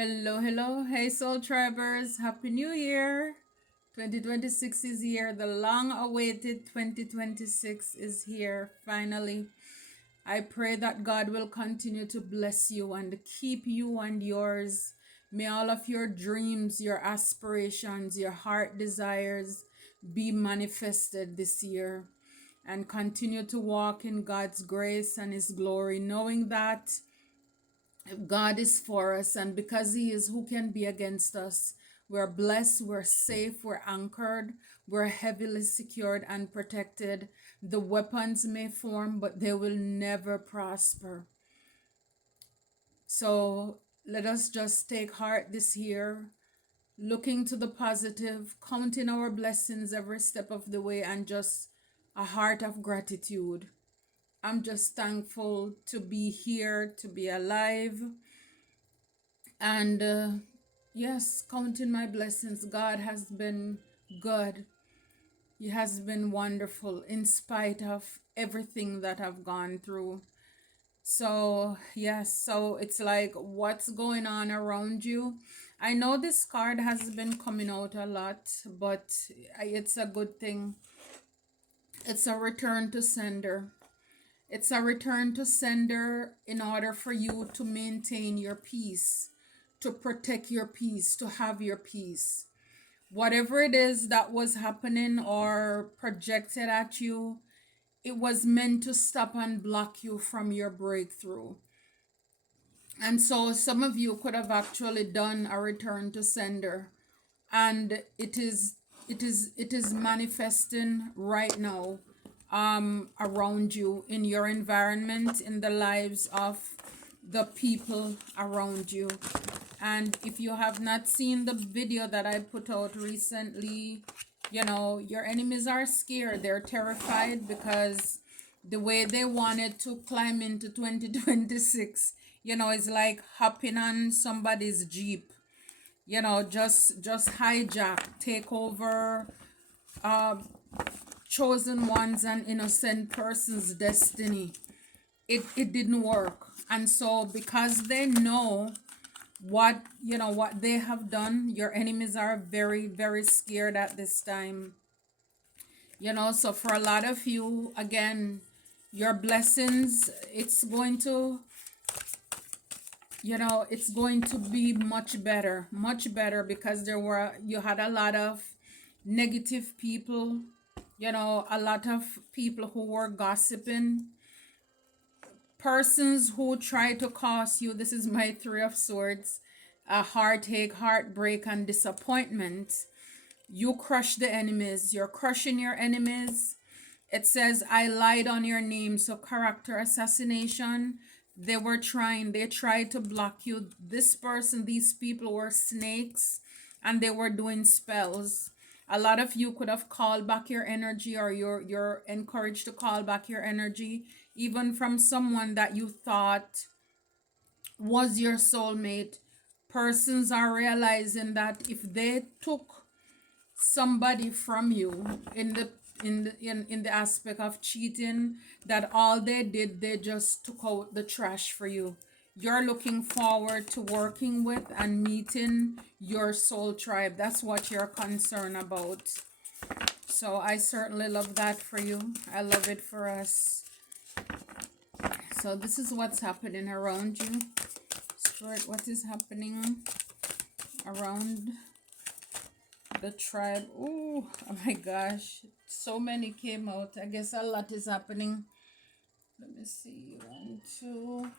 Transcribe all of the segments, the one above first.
Hello, hello. Hey, Soul Tribers. Happy New Year. 2026 is here. The long awaited 2026 is here finally. I pray that God will continue to bless you and keep you and yours. May all of your dreams, your aspirations, your heart desires be manifested this year. And continue to walk in God's grace and His glory, knowing that God is for us, and because He is, who can be against us? We're blessed, we're safe, we're anchored, we're heavily secured and protected. The weapons may form, but they will never prosper. So let us just take heart this year, looking to the positive, counting our blessings every step of the way, and just a heart of gratitude. I'm just thankful to be here, to be alive. And yes, counting my blessings, God has been good. He has been wonderful in spite of everything that I've gone through. So, yes, so it's like what's going on around you. I know this card has been coming out a lot, but it's a good thing. It's a return to sender. It's a return to sender in order for you to maintain your peace, to protect your peace, to have your peace. Whatever it is that was happening or projected at you, it was meant to stop and block you from your breakthrough. And so some of you could have actually done a return to sender, and it is manifesting right now around you, in your environment, in the lives of the people around you. And if you have not seen the video that I put out recently, your enemies are scared, they're terrified, because the way they wanted to climb into 2026, is like hopping on somebody's jeep, just hijack, take over chosen ones and innocent person's destiny. It didn't work. And so because they know what they have done, your enemies are very, very scared at this time. So for a lot of you, again, your blessings, it's going to be much better, because you had a lot of negative people, a lot of people who were gossiping, persons who try to cause you, this is my Three of Swords, a heartache, heartbreak, and disappointment. You crush the enemies, you're crushing your enemies. It says, I lied on your name. So character assassination. They tried to block you. This person, these people were snakes, and they were doing spells. A lot of you could have called back your energy, or you're encouraged to call back your energy, even from someone that you thought was your soulmate. Persons are realizing that if they took somebody from you in the aspect of cheating, that all they did, they just took out the trash for you. You're looking forward to working with and meeting your soul tribe. That's what you're concerned about. So I certainly love that for you. I love it for us. So this is what's happening around you. Spirit, what is happening around the tribe? Oh my gosh, so many came out. I guess a lot is happening. Let me see, 1, 2.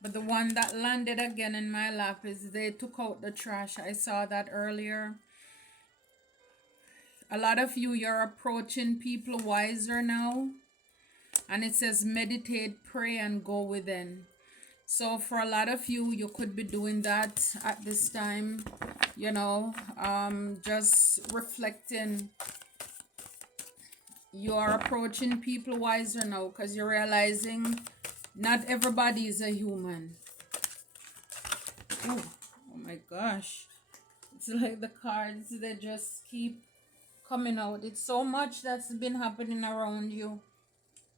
But the one that landed again in my lap is they took out the trash. I saw that earlier. A lot of you're approaching people wiser now. And it says meditate, pray, and go within. So for a lot of you could be doing that at this time, just reflecting. You are approaching people wiser now, because you're realizing not everybody is a human. Oh my gosh. It's like the cards, they just keep coming out. It's so much that's been happening around you.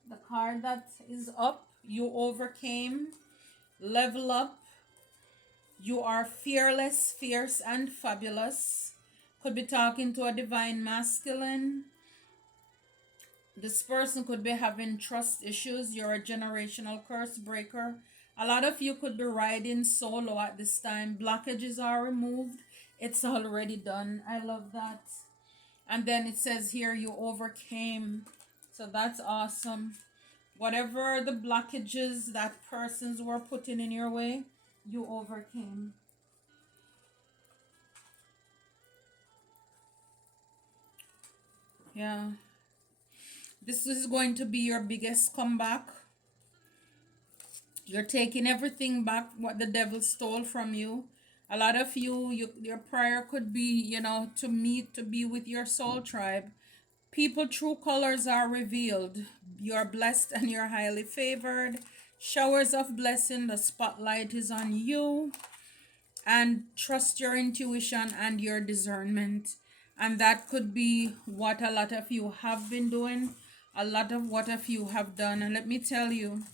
The card that is up, you overcame, level up, You are fearless, fierce, and fabulous. Could be talking to a divine masculine. This person could be having trust issues. You're a generational curse breaker. A lot of you could be riding solo at this time. Blockages are removed. It's already done. I love that. And then it says here you overcame. So that's awesome. Whatever the blockages that persons were putting in your way, you overcame. Yeah. This is going to be your biggest comeback. You're taking everything back what the devil stole from you. A lot of your prayer could be, to meet, to be with your soul tribe. People true colors are revealed. You're blessed and you're highly favored. Showers of blessing, the spotlight is on you. And trust your intuition and your discernment. And that could be what a lot of you have been doing, a lot of what of you have done. And let me tell you,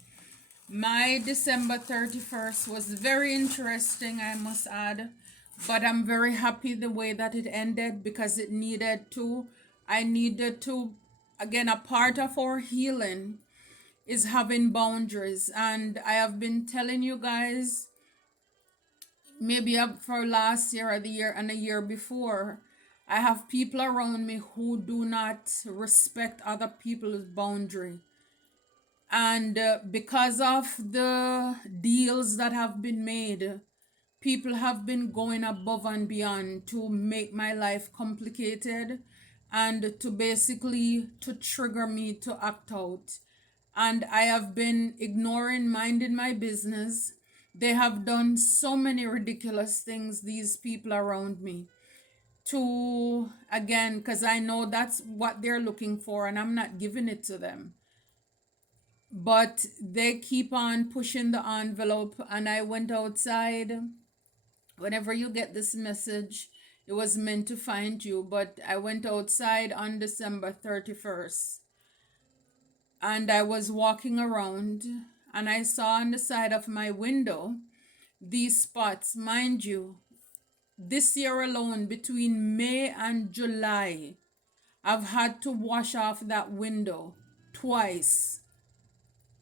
my December 31st was very interesting, I must add. But I'm very happy the way that it ended because it needed to. I needed to, again, a part of our healing is having boundaries. And I have been telling you guys, maybe up for last year or the year and a year before, I have people around me who do not respect other people's boundary. And because of the deals that have been made, people have been going above and beyond to make my life complicated and to basically to trigger me to act out. And I have been ignoring, minding my business. They have done so many ridiculous things, these people around me, to, again, because I know that's what they're looking for and I'm not giving it to them. But they keep on pushing the envelope, and I went outside. Whenever you get this message, it was meant to find you, but I went outside on December 31st and I was walking around and I saw on the side of my window these spots. Mind you, this year alone, between May and July, I've had to wash off that window twice.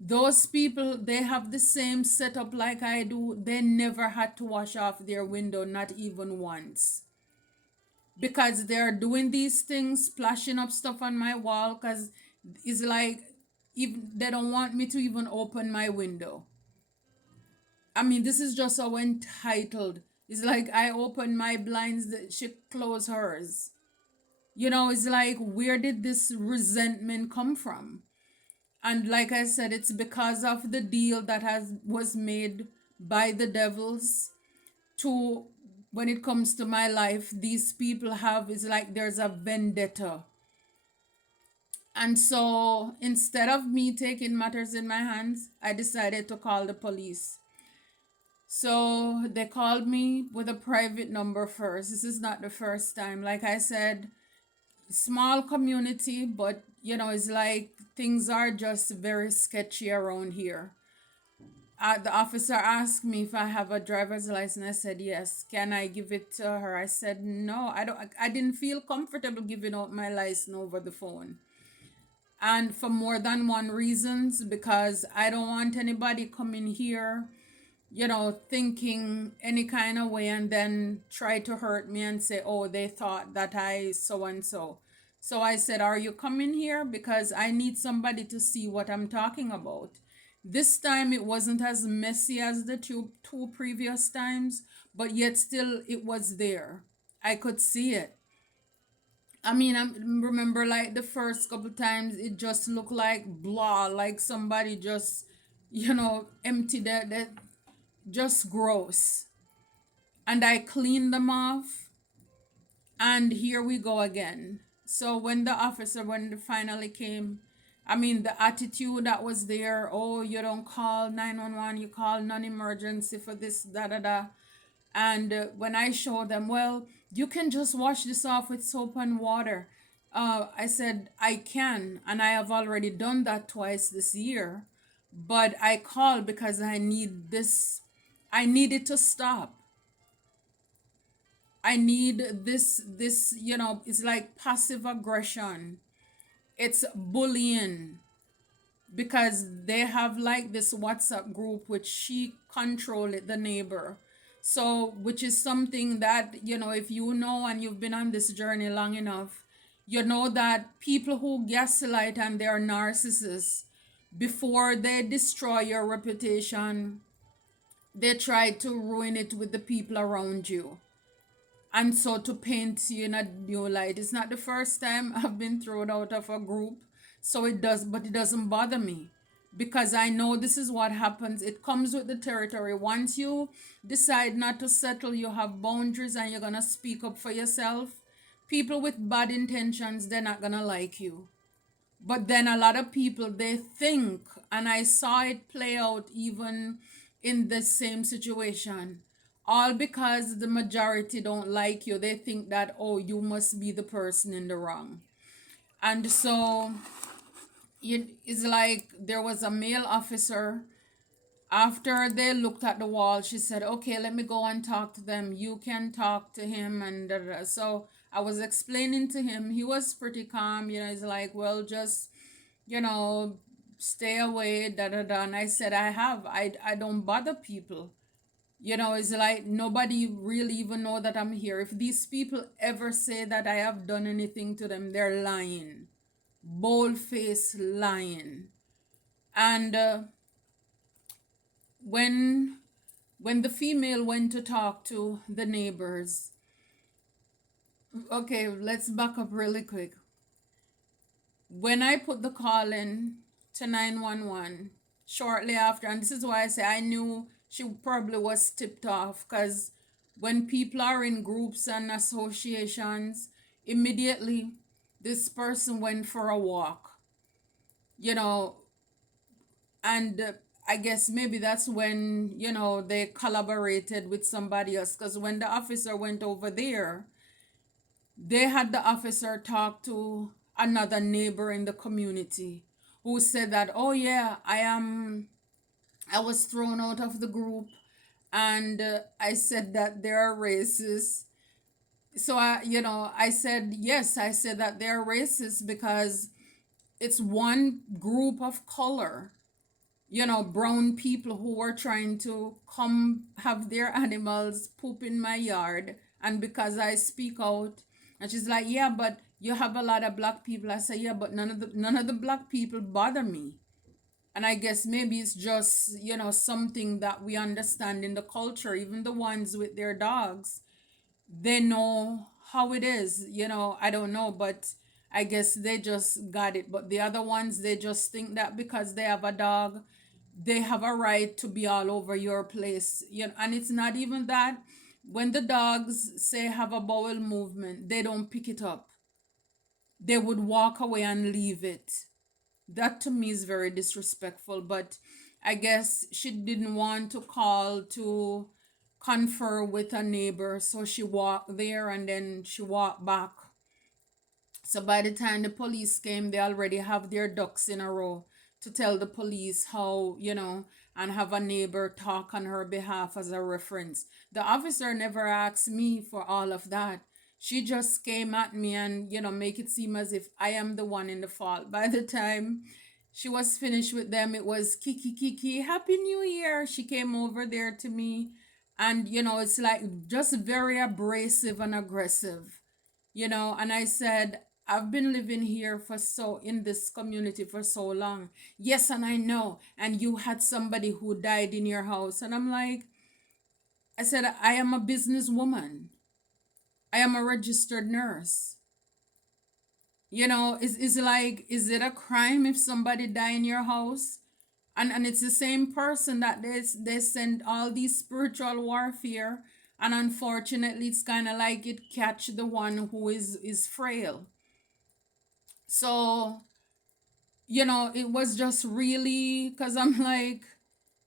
Those people, they have the same setup like I do. They never had to wash off their window, not even once. Because they're doing these things, splashing up stuff on my wall, because it's like even they don't want me to even open my window. I mean, this is just so entitled. It's like I open my blinds, she close hers. It's like, where did this resentment come from? And like I said, it's because of the deal that was made by the devils to, when it comes to my life, these people have, it's like there's a vendetta. And so instead of me taking matters in my hands, I decided to call the police. So they called me with a private number first. This is not the first time. Like I said, small community, but it's like things are just very sketchy around here. The officer asked me if I have a driver's license. I said yes. Can I give it to her? I said no. I don't. I didn't feel comfortable giving out my license over the phone, and for more than one reasons, because I don't want anybody coming here, thinking any kind of way and then try to hurt me and say, oh, they thought that I so and so. So I said, are you coming here? Because I need somebody to see what I'm talking about. This time it wasn't as messy as the two previous times, but yet still it was there. I could see it. I mean, I remember like the first couple times it just looked like blah, like somebody just, emptied that, just gross. And I cleaned them off, and here we go again. So when the officer, when it finally came, I mean, the attitude that was there, oh, you don't call 911, you call non-emergency for this, da da da. And when I showed them, well, you can just wash this off with soap and water. I said, I can, and I have already done that twice this year. But I called because I need this, I need it to stop. I need this, it's like passive aggression. It's bullying because they have like this WhatsApp group which she control it, the neighbor. So, which is something that, if you know and you've been on this journey long enough, you know that people who gaslight and they are narcissists, before they destroy your reputation, they try to ruin it with the people around you. And so to paint you in a new light. It's not the first time I've been thrown out of a group. So it does, but it doesn't bother me because I know this is what happens. It comes with the territory. Once you decide not to settle, you have boundaries and you're going to speak up for yourself. People with bad intentions, they're not going to like you. But then a lot of people, they think, and I saw it play out even in the same situation, all because the majority don't like you, they think that, oh, you must be the person in the wrong. And so it's like there was a male officer. After they looked at the wall, she said, okay, let me go and talk to them, you can talk to him, and da, da, da. So I was explaining to him, he was pretty calm, he's like, well, just, you know stay away, da da da. And I said, I don't bother people. It's like nobody really even know that I'm here. If these people ever say that I have done anything to them, they're lying, bold face lying. And when the female went to talk to the neighbors, okay, let's back up really quick. When I put the call in to 911 shortly after, and this is why I say I knew she probably was tipped off, because when people are in groups and associations, immediately this person went for a walk, you know, and I guess maybe that's when, they collaborated with somebody else, because when the officer went over there, they had the officer talk to another neighbor in the community who said that, oh yeah, I was thrown out of the group, and I said that they are racist. So I said, yes, I said that they're racist because it's one group of color, brown people who were trying to come have their animals poop in my yard. And because I speak out, and she's like, yeah, but you have a lot of black people. I say, yeah, but none of the black people bother me. And I guess maybe it's just, something that we understand in the culture. Even the ones with their dogs, they know how it is. I don't know, but I guess they just got it. But the other ones, they just think that because they have a dog, they have a right to be all over your place. And it's not even that. When the dogs say have a bowel movement, they don't pick it up. They would walk away and leave it. That to me is very disrespectful. But I guess she didn't want to call to confer with a neighbor, so she walked there and then she walked back. So by the time the police came, they already have their ducks in a row to tell the police how, and have a neighbor talk on her behalf as a reference. The officer never asked me for all of that. She just came at me and, make it seem as if I am the one in the fault. By the time she was finished with them, it was Kiki Kiki, Happy New Year. She came over there to me, and, it's like just very abrasive and aggressive, and I said, I've been living here in this community for so long. Yes, and I know. And you had somebody who died in your house. And I'm like, I said, I am a businesswoman. I am a registered nurse. Is like, is it a crime if somebody die in your house? And it's the same person that they send all these spiritual warfare, and unfortunately it's kind of like it catch the one who is frail. So, it was just really, because I'm like,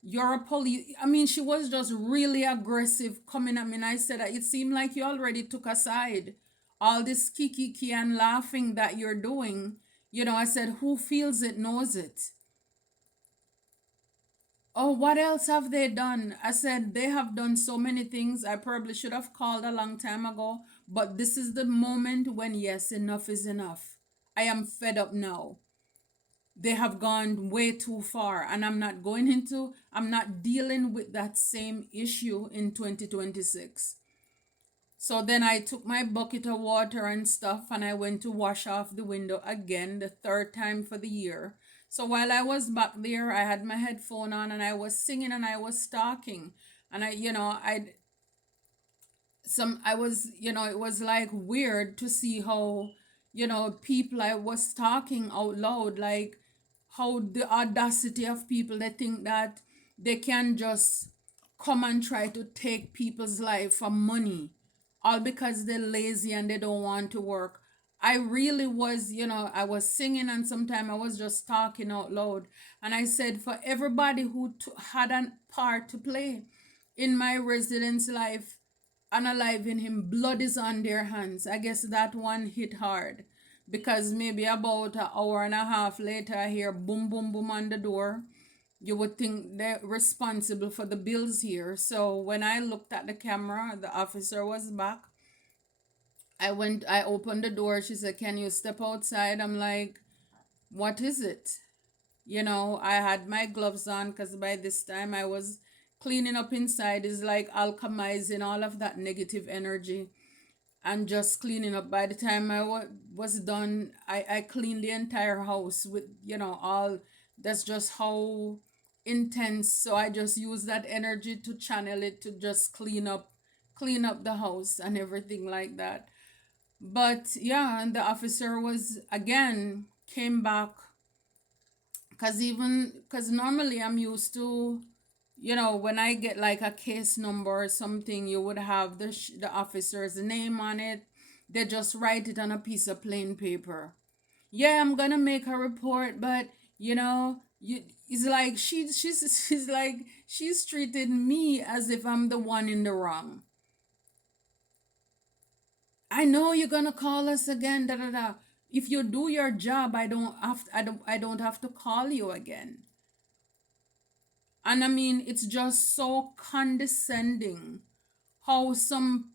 you're a police. I mean, she was just really aggressive coming at me. And I said, it seemed like you already took a side. All this kiki and laughing that you're doing, I said, who feels it knows it. Oh, what else have they done? I said, they have done so many things. I probably should have called a long time ago, but this is the moment when, yes, enough is enough. I am fed up now. They have gone way too far, and I'm not dealing with that same issue in 2026. So then I took my bucket of water and stuff and I went to wash off the window again, the third time for the year. So while I was back there, I had my headphone on and I was singing and I was talking. And I was, it was like weird to see how, people, I was talking out loud, like how the audacity of people, they think that they can just come and try to take people's life for money, all because they're lazy and they don't want to work. I really was, I was singing and sometimes I was just talking out loud. And I said, for everybody who had a part to play in my resident's life, unaliving him, blood is on their hands. I guess that one hit hard because maybe about an hour and a half later, I hear boom, boom, boom on the door. You would think they're responsible for the bills here. So when I looked at the camera, the officer was back. I opened the door. She said, "Can you step outside?" I'm like, "What is it?" I had my gloves on because by this time I was cleaning up inside. Is like alchemizing all of that negative energy and just cleaning up. By the time was done, I cleaned the entire house with, all. That's just how intense. So I just use that energy to channel it to just clean up the house and everything like that. But yeah, and the officer was again came back because normally I'm used to, when I get like a case number or something, you would have the officer's name on it. They just write it on a piece of plain paper. Yeah, I'm gonna make a report, but it's like she's like she's treated me as if I'm the one in the wrong. I know you're gonna call us again, da da da. If you do your job, I don't have to call you again. And I mean, it's just so condescending how some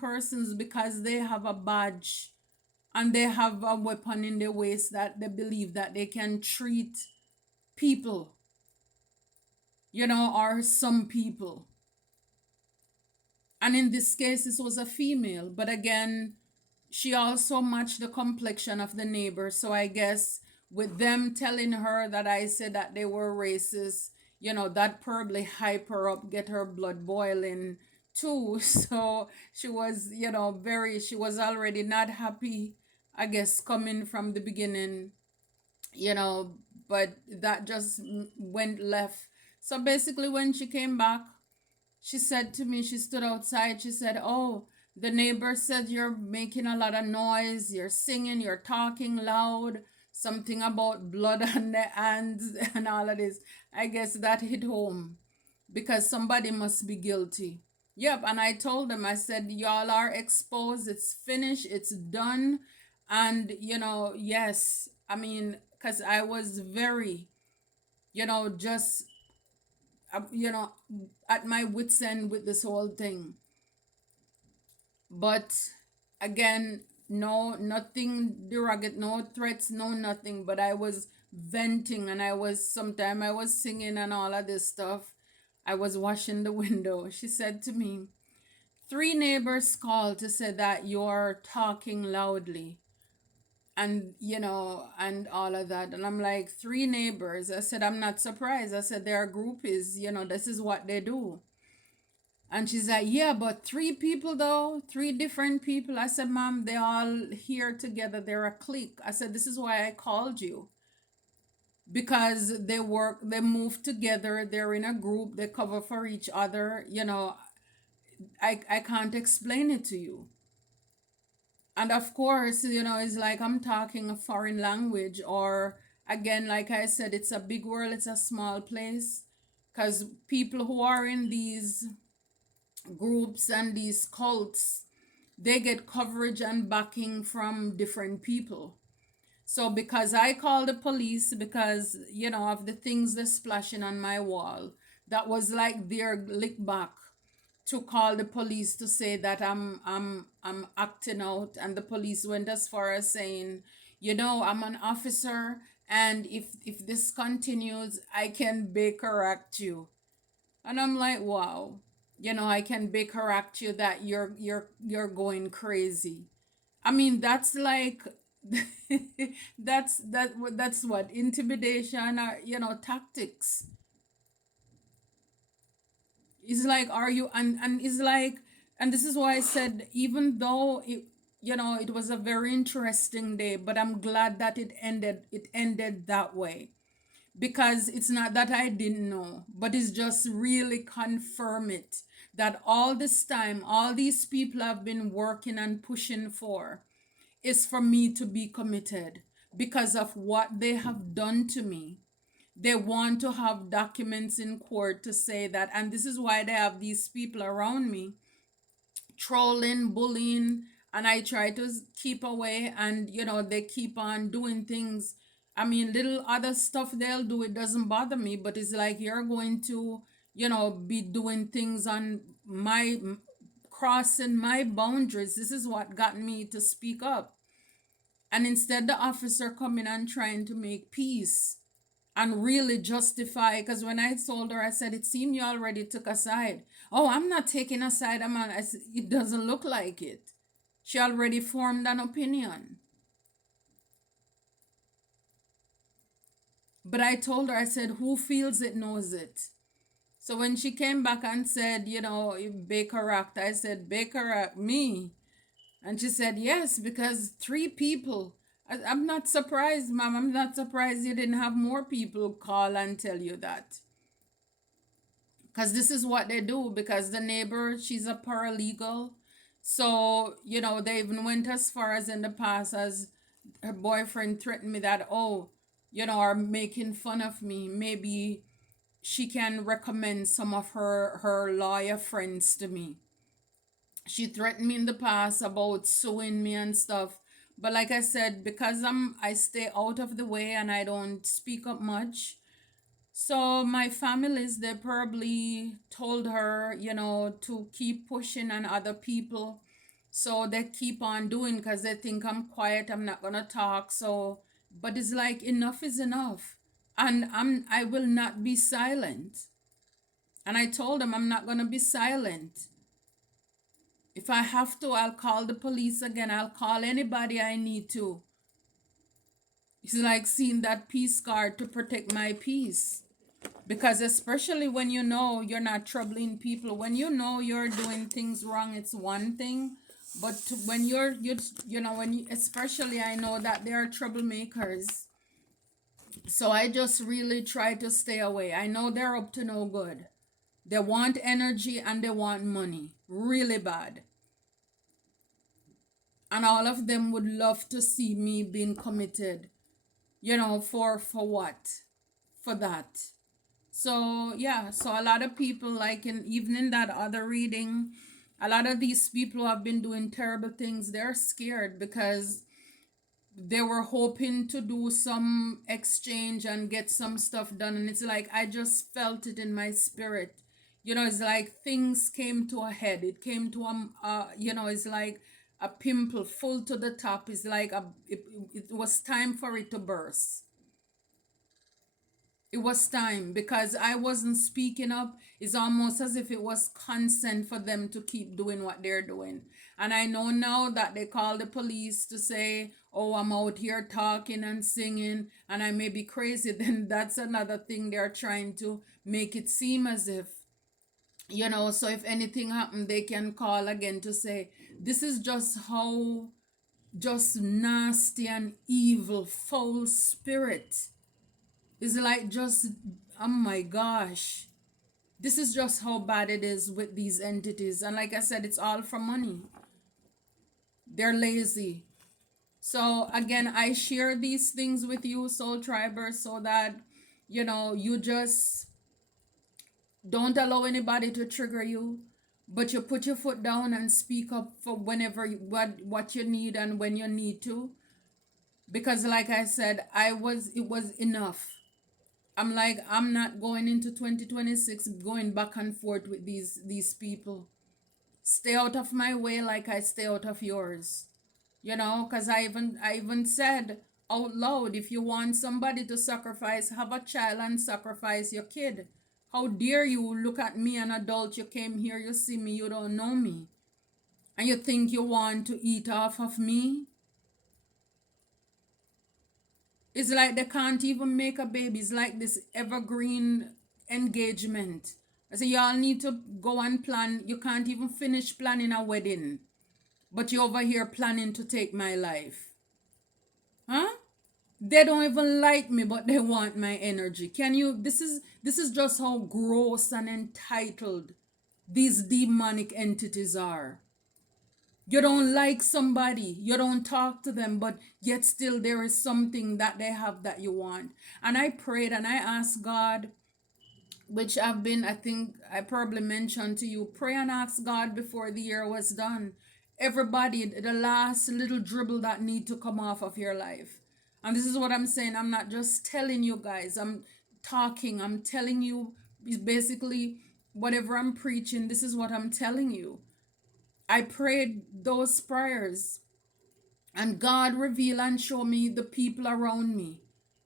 persons, because they have a badge and they have a weapon in their waist, that they believe that they can treat people, or some people. And in this case, this was a female, but again, she also matched the complexion of the neighbor. So I guess with them telling her that I said that they were racist, that probably hype her up, get her blood boiling too. So she was, she was already not happy, I guess, coming from the beginning, you know, but that just went left. So basically, when she came back, she said to me, she stood outside, she said, "Oh, the neighbor said you're making a lot of noise, you're singing, you're talking loud, something about blood on the hands and all of this." I guess that hit home because somebody must be guilty. Yep, and I told them, I said, "Y'all are exposed, it's finished, it's done." And, yes, I mean, because I was very, just you know, at my wits' end with this whole thing. But again, no, nothing derogatory, no threats, no nothing. But I was venting, and sometime I was singing and all of this stuff. I was washing the window. She said to me, "Three neighbors called to say that you're talking loudly." And and all of that, and I'm like, three neighbors? I said, "I'm not surprised." I said, "Their group is, this is what they do." And she's like, "Yeah, but three people though, three different people." I said, "Mom, they all here together, they're a clique." I said, "This is why I called you, because they move together, they're in a group, they cover for each other. I can't explain it to you." And of course, it's like I'm talking a foreign language, or again, like I said, it's a big world, it's a small place. Because people who are in these groups and these cults, they get coverage and backing from different people. So because I called the police because, of the things they're splashing on my wall, That was like their lick back to call the police to say that I'm acting out, and the police went as far as saying, you know, I'm an officer, and if this continues, I can Baker Act you. And I'm like, wow, you know, I can Baker Act you that you're going crazy. I mean, that's like that's what intimidation or, you know, tactics. It's like, are you, and it's like, and this is why I said, even though it, you know, it was a very interesting day, but I'm glad that it ended that way, because it's not that I didn't know, but it's just really confirm it, that all this time, all these people have been working and pushing for is for me to be committed because of what they have done to me. They want to have documents in court to say that, and this is why they have these people around me trolling, bullying, and I try to keep away, and you know, they keep on doing things. I mean, little other stuff they'll do, it doesn't bother me, but it's like, you're going to, you know, be doing things on my, crossing my boundaries. This is what got me to speak up. And instead, the officer coming and trying to make peace and really justify, because when I told her, I said, it seemed you already took a side. Oh, I'm not taking a side, I'm on. I said, it doesn't look like it. She already formed an opinion. But I told her, I said, who feels it knows it. So when she came back and said, you know, Baker Act, I said, Baker Act me. And she said, yes, because three people. I'm not surprised, ma'am. I'm not surprised you didn't have more people call and tell you that. Because this is what they do, because the neighbor, she's a paralegal. So, you know, they even went as far as in the past as her boyfriend threatened me that, oh, you know, are making fun of me. Maybe she can recommend some of her lawyer friends to me. She threatened me in the past about suing me and stuff. But like I said, because I stay out of the way and I don't speak up much, so my families, they probably told her, you know, to keep pushing on other people. So they keep on doing, because they think I'm quiet, I'm not gonna talk. So, but it's like, enough is enough. And I will not be silent. And I told them I'm not gonna be silent. If I have to, I'll call the police again. I'll call anybody I need to. It's like seeing that peace card to protect my peace. Because especially when you know you're not troubling people, when you know you're doing things wrong, it's one thing. But when you know, when you, especially I know that there are troublemakers. So I just really try to stay away. I know they're up to no good. They want energy and they want money really bad. And all of them would love to see me being committed, you know, for what? For that. So yeah, so a lot of people, like in even in that other reading, a lot of these people who have been doing terrible things, they're scared because they were hoping to do some exchange and get some stuff done. And it's like, I just felt it in my spirit. You know, it's like things came to a head. It came to you know, it's like a pimple full to the top. It's like it was time for it to burst. It was time, because I wasn't speaking up. It's almost as if it was consent for them to keep doing what they're doing. And I know now that they call the police to say, oh, I'm out here talking and singing and I may be crazy. Then that's another thing they're trying to make it seem as if, you know, so if anything happened, they can call again to say, this is just how just nasty and evil, foul spirit. It's like, just, oh my gosh. This is just how bad it is with these entities. And like I said, it's all for money. They're lazy. So again, I share these things with you, soul tribers, so that, you know, you just don't allow anybody to trigger you, but you put your foot down and speak up for whenever what you need and when you need to. Because like I said, it was enough. I'm like, I'm not going into 2026 going back and forth with these people. Stay out of my way like I stay out of yours. Because I even said out loud, if you want somebody to sacrifice, have a child and sacrifice your kid. How dare you look at me, an adult? You came here, you see me, you don't know me, and you think you want to eat off of me? It's like they can't even make a baby. It's like this evergreen engagement. I say, y'all need to go and plan. You can't even finish planning a wedding, but you're over here planning to take my life. Huh? They don't even like me, but they want my energy. Can you? This is just how gross and entitled these demonic entities are. You don't like somebody, you don't talk to them, but yet still there is something that they have that you want. And I prayed and I asked God, which I think I probably mentioned to you, pray and ask God before the year was done. Everybody, the last little dribble that need to come off of your life. And this is what I'm saying. I'm not just telling you guys, I'm telling you is basically whatever I'm preaching, this is what I'm telling you. I prayed those prayers and God reveal and show me the people around me.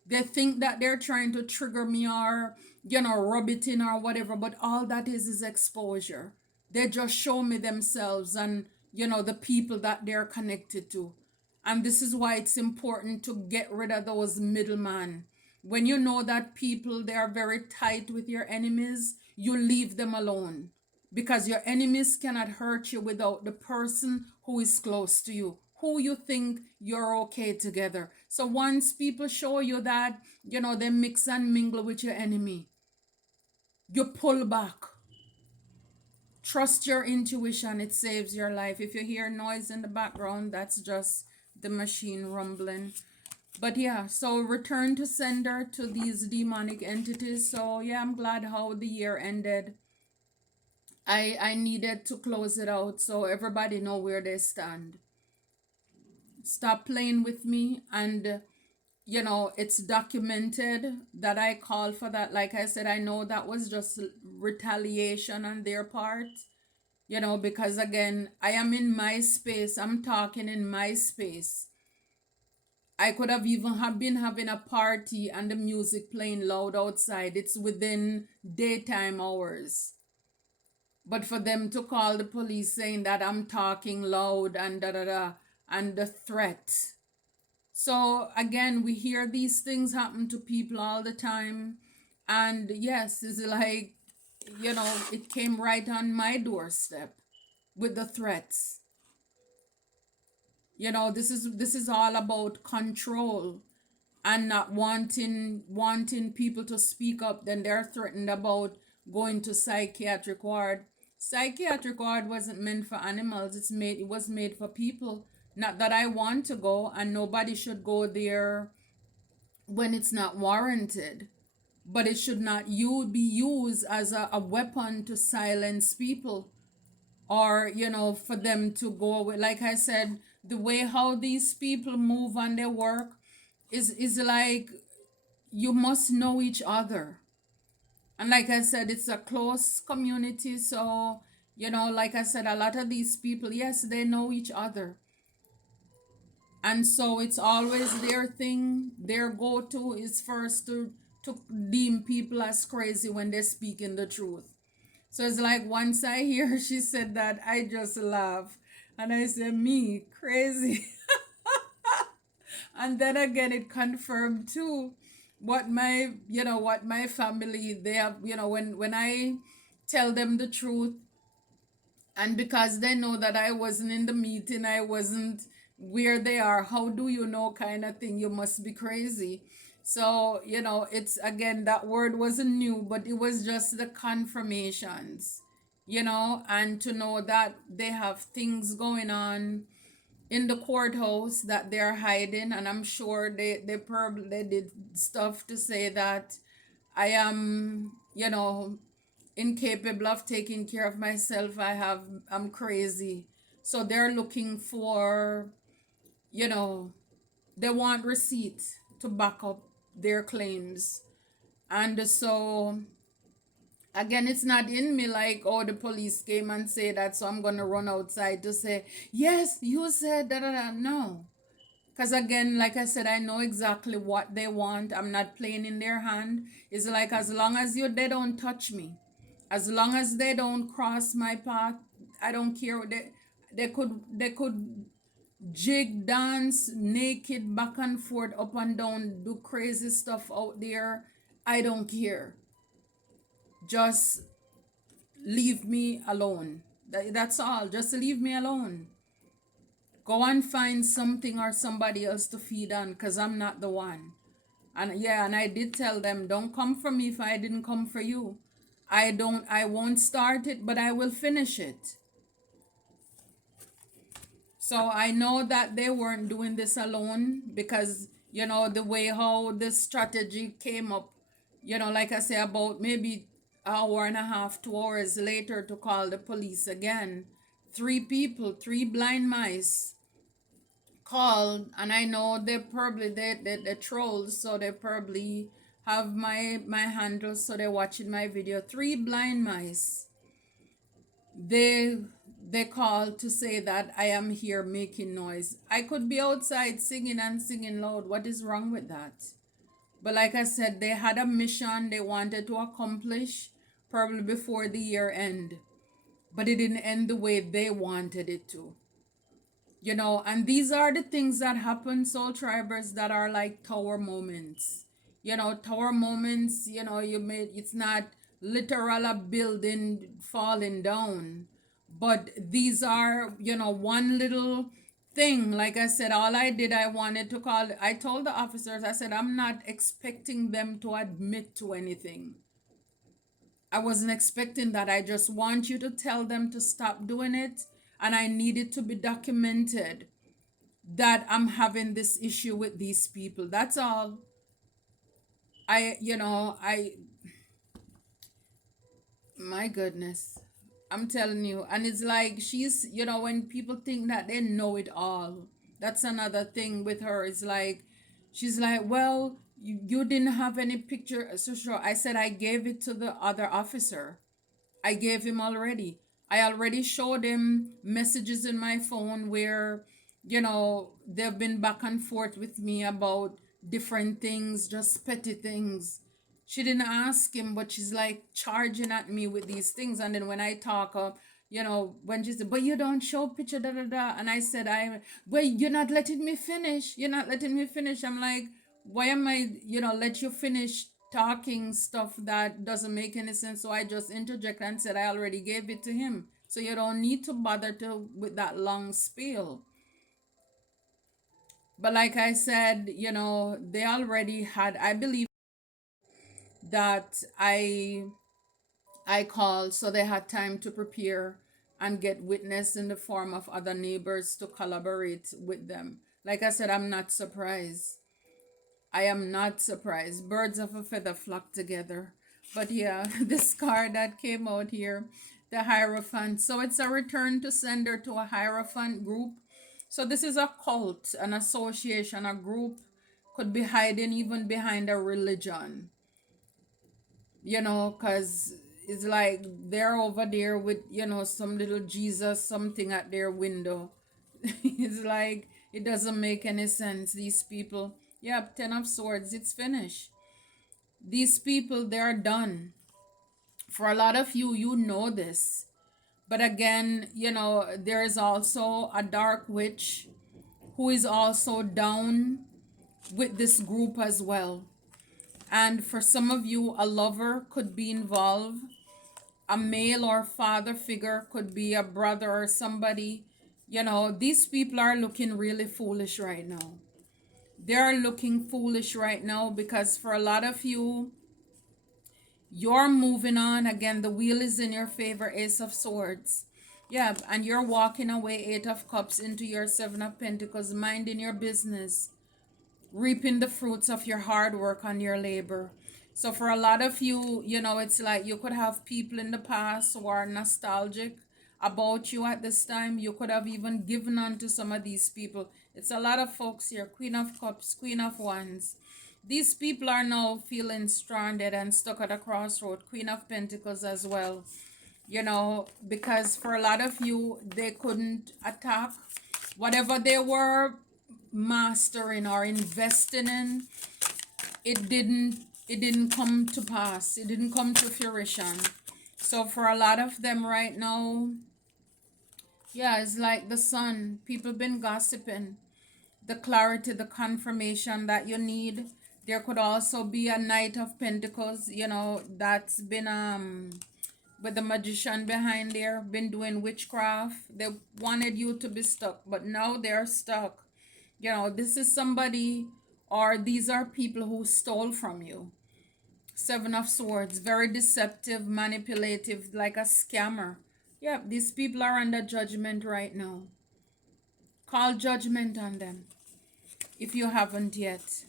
They think that they're trying to trigger me or, rub it in or whatever, but all that is exposure. They just show me themselves and, the people that they're connected to. And this is why it's important to get rid of those middlemen. When you know that people, they are very tight with your enemies, you leave them alone, because your enemies cannot hurt you without the person who is close to you, who you think you're okay together. So once people show you that, they mix and mingle with your enemy, you pull back. Trust your intuition, it saves your life. If you hear noise in the background, that's just the machine rumbling. But yeah, so return to sender to these demonic entities. So yeah, I'm glad how the year ended. I needed to close it out so everybody know where they stand. Stop playing with me, and it's documented that I called for that. Like I said, I know that was just retaliation on their part, because again, I am in my space. I'm talking in my space. I could have even have been having a party and the music playing loud outside. It's within daytime hours. But for them to call the police saying that I'm talking loud and da da da, and the threat. So again, we hear these things happen to people all the time. And yes, it's like, it came right on my doorstep with the threats. This is all about control and not wanting people to speak up. Then they're threatened about going to psychiatric ward. Psychiatric ward wasn't meant for animals. It was made for people. Not that I want to go, and nobody should go there when it's not warranted. But it should not be used as a weapon to silence people, or for them to go away. Like I said, the way how these people move on their work is like, you must know each other. And like I said, it's a close community. So, like I said, a lot of these people, yes, they know each other. And so it's always their thing. Their go-to is first to deem people as crazy when they're speaking the truth. So it's like, once I hear she said that, I just laugh. And I say, me, crazy. And then again, it confirmed too what my family, they have, when I tell them the truth, and because they know that I wasn't in the meeting, I wasn't where they are, how do you know, kind of thing, you must be crazy. So it's, again, that word wasn't new, but it was just the confirmations, and to know that they have things going on in the courthouse that they're hiding. And I'm sure they probably did stuff to say that I am, incapable of taking care of myself. I'm crazy. So they're looking for, you know they want receipts to back up their claims. And so again, it's not in me like, oh, the police came and say that, so I'm gonna run outside to say, yes, you said da da da. No. Because again, like I said, I know exactly what they want. I'm not playing in their hand. It's like as long as they don't touch me, as long as they don't cross my path, I don't care. They could jig dance naked back and forth, up and down, do crazy stuff out there. I don't care. Just leave me alone. That's all. Just leave me alone. Go and find something or somebody else to feed on, because I'm not the one. And yeah, and I did tell them, don't come for me if I didn't come for you. I won't start it, but I will finish it. So I know that they weren't doing this alone, because the way how this strategy came up, like I say, about maybe an hour and a half, 2 hours later, to call the police again. Three people, three blind mice called, and I know they probably they trolls, so they probably have my handle, so they're watching my video. Three blind mice, they they called to say that I am here making noise. I could be outside singing and singing loud. What is wrong with that? But like I said, they had a mission they wanted to accomplish, probably before the year end, but it didn't end the way they wanted it to. And these are the things that happen, soul tribers, that are like tower moments. Tower moments, you made it's not literal a building falling down, but these are, one little thing. Like I said, all I did, I wanted to call, I told the officers, I said, I'm not expecting them to admit to anything. I wasn't expecting that. I just want you to tell them to stop doing it, and I need it to be documented that I'm having this issue with these people. That's all. I my goodness. I'm telling you. And it's like she's, when people think that they know it all, that's another thing with her. It's like, she's like, well, you didn't have any picture. So sure. I said I gave it to the other officer. I gave him already. I already showed him messages in my phone where, they've been back and forth with me about different things, just petty things. She didn't ask him, but she's like charging at me with these things. And then when I talk up, when she said, but you don't show picture, da da da. And I said, well, you're not letting me finish. You're not letting me finish. I'm like, why am I, let you finish talking stuff that doesn't make any sense? So I just interject and said, I already gave it to him. So you don't need to bother to with that long spiel. But like I said, they already had, I believe that I called, so they had time to prepare and get witness in the form of other neighbors to collaborate with them. Like I said, I'm not surprised. I am not surprised. Birds of a feather flock together. But yeah, this card that came out here, the Hierophant. So it's a return to sender to a Hierophant group. So this is a cult, an association, a group, could be hiding even behind a religion, because it's like they're over there with, some little Jesus something at their window. It's like it doesn't make any sense. These people, yeah, 10 of Swords, it's finished. These people, they're done. For a lot of you, you know this. But again, there is also a dark witch who is also down with this group as well. And for some of you, a lover could be involved. A male or father figure could be a brother or somebody. These people are looking really foolish right now. They're looking foolish right now because for a lot of you, you're moving on. Again, the wheel is in your favor, Ace of Swords. Yeah, and you're walking away, Eight of Cups, into your Seven of Pentacles, minding your business, reaping the fruits of your hard work and your labor. So for a lot of you, it's like you could have people in the past who are nostalgic about you at this time. You could have even given on to some of these people. It's a lot of folks here. Queen of Cups, Queen of Wands. These people are now feeling stranded and stuck at a crossroad. Queen of Pentacles as well. Because for a lot of you, they couldn't attack whatever they were mastering or investing in. It didn't come to pass. It didn't come to fruition. So for a lot of them right now, yeah, it's like the sun. People been gossiping. The clarity, the confirmation that you need. There could also be a Knight of Pentacles, that's been with the magician behind there, been doing witchcraft. They wanted you to be stuck, but now they're stuck. This is somebody, or these are people who stole from you. Seven of Swords, very deceptive, manipulative, like a scammer. Yeah, these people are under judgment right now. Call judgment on them if you haven't yet.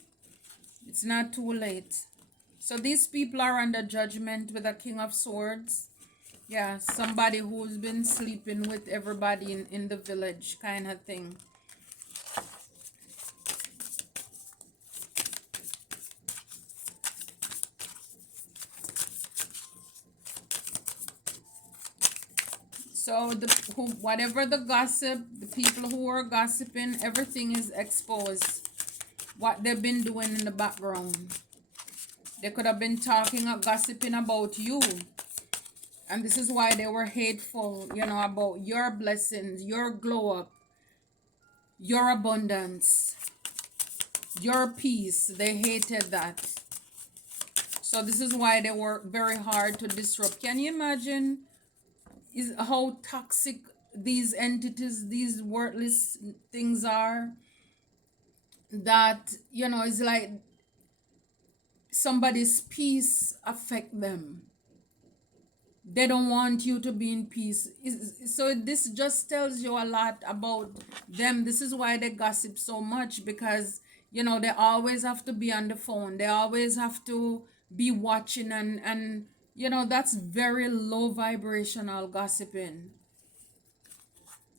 It's not too late. So these people are under judgment with a King of Swords. Yeah, somebody who's been sleeping with everybody in the village kind of thing. So whatever the gossip, the people who are gossiping, everything is exposed. What they've been doing in the background. They could have been talking or gossiping about you. And this is why they were hateful, about your blessings, your glow up, your abundance, your peace. They hated that. So this is why they work very hard to disrupt. Can you imagine how toxic these entities, these worthless things are? That, it's like somebody's peace affect them. They don't want you to be in peace. So this just tells you a lot about them. This is why they gossip so much, because they always have to be on the phone. They always have to be watching, and that's very low vibrational gossiping.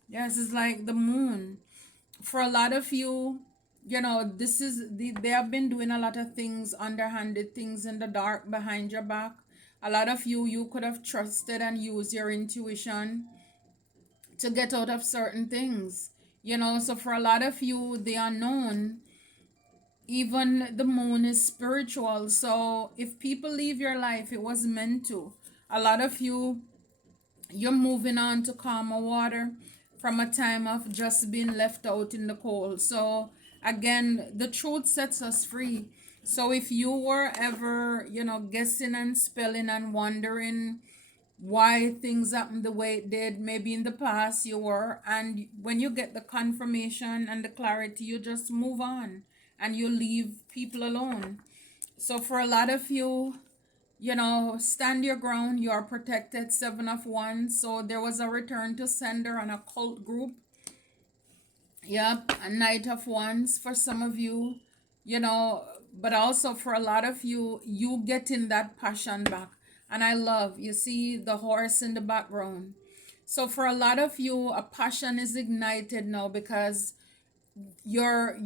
Yes, it's like the moon. For a lot of you, they have been doing a lot of things, underhanded things in the dark behind your back. A lot of you could have trusted and used your intuition to get out of certain things. So for a lot of you, the unknown, even the moon is spiritual. So if people leave your life, it was meant to. A lot of you, you're moving on to calmer water from a time of just being left out in the cold. So again, the truth sets us free. So if you were ever, guessing and spelling and wondering why things happened the way it did, maybe in the past you were, and when you get the confirmation and the clarity, you just move on and you leave people alone. So for a lot of you, stand your ground. You are protected. Seven of Wands. So there was a return to sender on a cult group. Yep, a Knight of Wands for some of you, but also for a lot of you, you getting that passion back. And I love, you see the horse in the background. So for a lot of you, a passion is ignited now, because your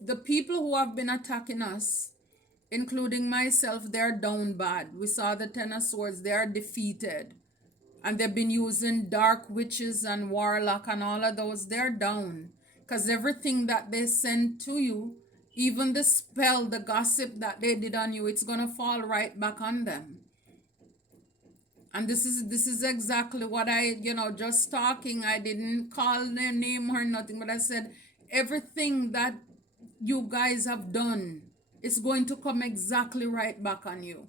the people who have been attacking us, including myself, they're down bad. We saw the Ten of Swords, they are defeated. And they've been using dark witches and warlock and all of those. They're down. Because everything that they send to you, even the spell, the gossip that they did on you, it's going to fall right back on them. And this is exactly what I, just talking. I didn't call their name or nothing, but I said, everything that you guys have done, it's going to come exactly right back on you.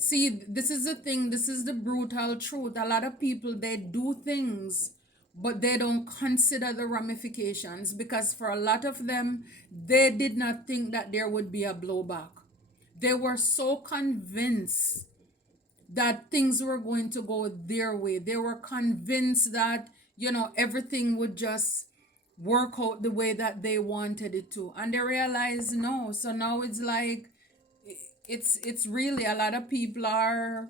See, this is the thing, this is the brutal truth. A lot of people, they do things, but they don't consider the ramifications, because for a lot of them, they did not think that there would be a blowback. They were so convinced that things were going to go their way. They were convinced that, everything would just work out the way that they wanted it to. And they realized no. So now it's like, it's really, a lot of people are,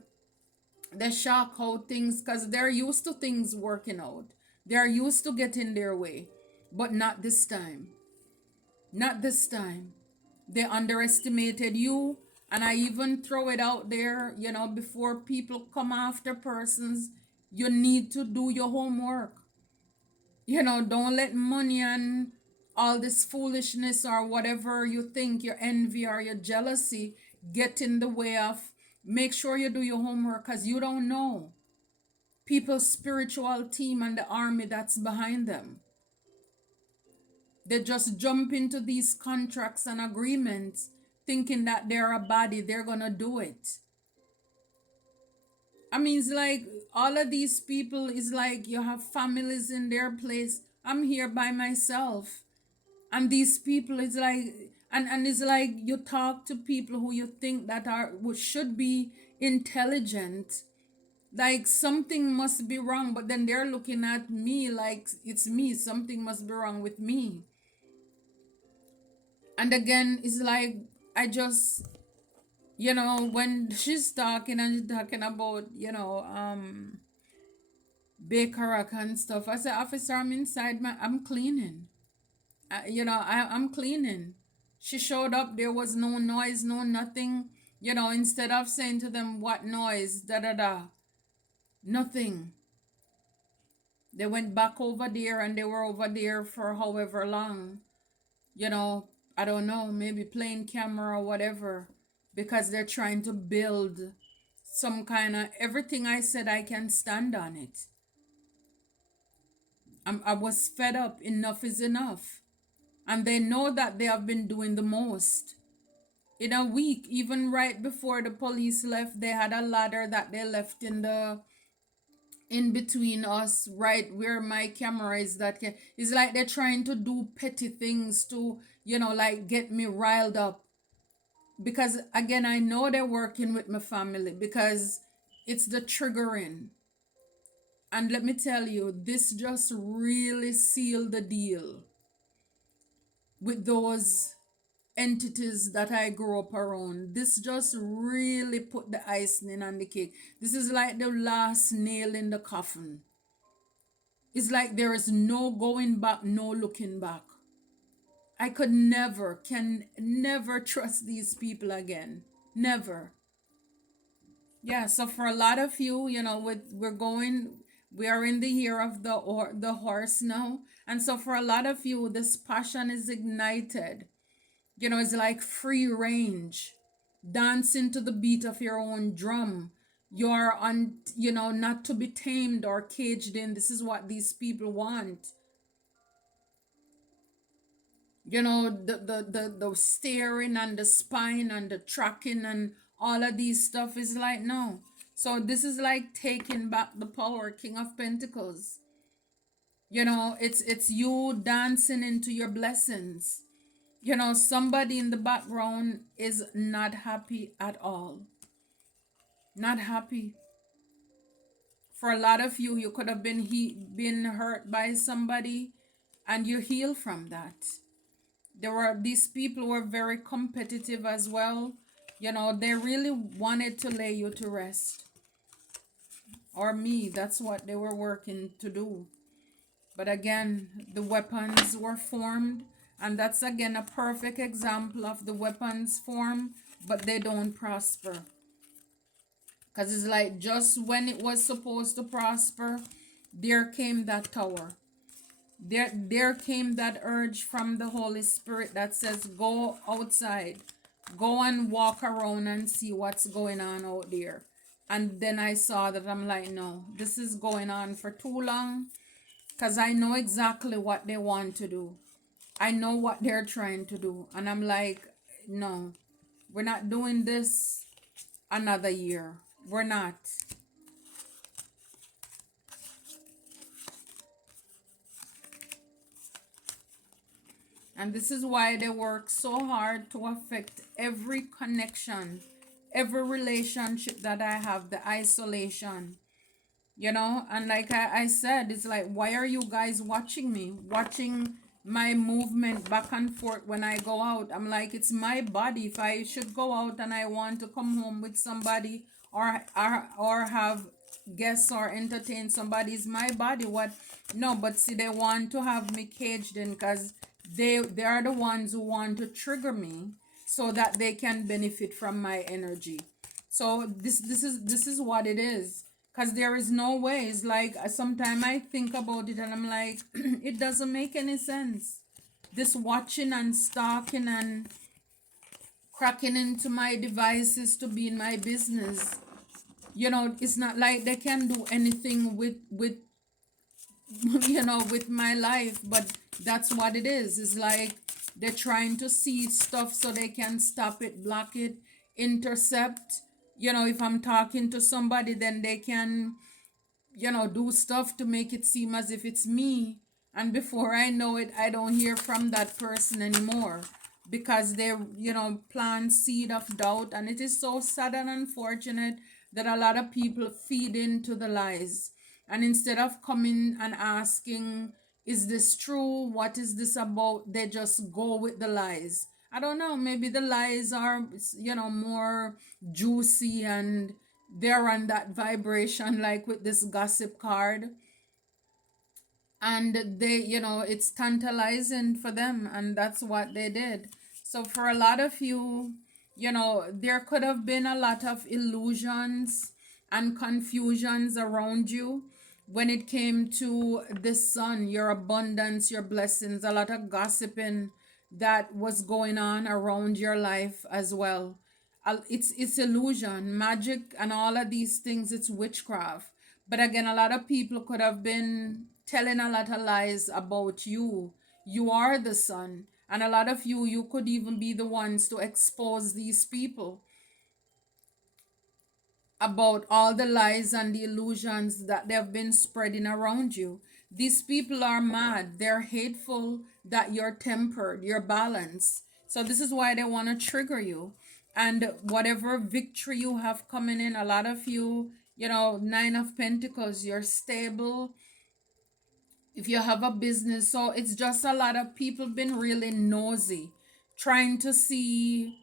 they shock how things, because they're used to things working out. They're used to getting their way. But not this time. Not this time. They underestimated you. And I even throw it out there, before people come after persons, you need to do your homework. Don't let money and all this foolishness or whatever you think, your envy or your jealousy, get in the way of. Make sure you do your homework, because you don't know people's spiritual team and the army that's behind them. They just jump into these contracts and agreements thinking that they're a body, they're gonna do it. I mean, it's like all of these people is like you have families in their place. I'm here by myself. And these people is like, and it's like you talk to people who you think that are who should be intelligent, like something must be wrong, but then they're looking at me like it's me, something must be wrong with me. And again, it's like I just, when she's talking and she's talking about, Bakerak and stuff, I said, officer, I'm inside I'm cleaning. I'm cleaning. She showed up, there was no noise, no nothing. Instead of saying to them, what noise, da da da, nothing. They went back over there and they were over there for however long. You know, I don't know, maybe playing camera or whatever, because they're trying to build some kind of everything I said, I can stand on it. I was fed up. Enough is enough. And they know that they have been doing the most. In a week, even right before the police left, they had a ladder that they left in between us, right where my camera is. It's like they're trying to do petty things to, like get me riled up. Because again, I know they're working with my family, because it's the triggering. And let me tell you, this just really sealed the deal with those entities that I grew up around. This just really put the icing on the cake. This is like the last nail in the coffin. It's like there is no going back, no looking back. I can never trust these people again. Never. Yeah, so for a lot of you, we are in the year of the horse now. And so for a lot of you, this passion is ignited. It's like free range, dancing to the beat of your own drum. You're on, not to be tamed or caged in. This is what these people want. The steering and the spine and the tracking and all of these stuff is like, no. So this is like taking back the power, King of Pentacles. It's you dancing into your blessings. Somebody in the background is not happy at all. Not happy. For a lot of you, you could have been hurt by somebody, and you heal from that. These people were very competitive as well. They really wanted to lay you to rest. Or me, that's what they were working to do. But again, the weapons were formed, and that's again a perfect example of the weapons form, but they don't prosper. Because it's like just when it was supposed to prosper, there came that tower. There came that urge from the Holy Spirit that says, go outside, go and walk around and see what's going on out there. And then I saw that, I'm like, no, this is going on for too long, because I know exactly what they want to do. I know what they're trying to do. And I'm like, no, we're not doing this another year. We're not. And this is why they work so hard to affect every connection, every relationship that I have, the isolation. And like I said, it's like, why are you guys watching me, watching my movement back and forth when I go out? I'm like, it's my body. If I should go out and I want to come home with somebody, or have guests or entertain somebody, it's my body. What? No, but see, they want to have me caged in, because they are the ones who want to trigger me. so that they can benefit from my energy. So this is what it is. Cause there is no way. It's like sometimes I think about it and I'm like, it doesn't make any sense. This watching and stalking and cracking into my devices to be in my business. It's not like they can do anything with with my life, but that's what it is. It's like they're trying to see stuff so they can stop it, block it, intercept. If I'm talking to somebody, then they can do stuff to make it seem as if it's me. And before I know it, I don't hear from that person anymore because they, plant seed of doubt. And it is so sad and unfortunate that a lot of people feed into the lies. And instead of coming and asking, is this true? What is this about? They just go with the lies. I don't know. Maybe the lies are, more juicy and they're on that vibration, like with this gossip card, and they, it's tantalizing for them, and that's what they did. So for a lot of you, there could have been a lot of illusions and confusions around you when it came to the sun, your abundance, your blessings, a lot of gossiping that was going on around your life as well. It's illusion, magic, and all of these things. It's witchcraft. But again, a lot of people could have been telling a lot of lies about you. You are the sun, and a lot of you could even be the ones to expose these people about all the lies and the illusions that they've been spreading around you. These people are mad. They're hateful that you're tempered, you're balanced. So this is why they want to trigger you. And whatever victory you have coming in, a lot of you, Nine of Pentacles, you're stable. If you have a business, so it's just a lot of people been really nosy, trying to see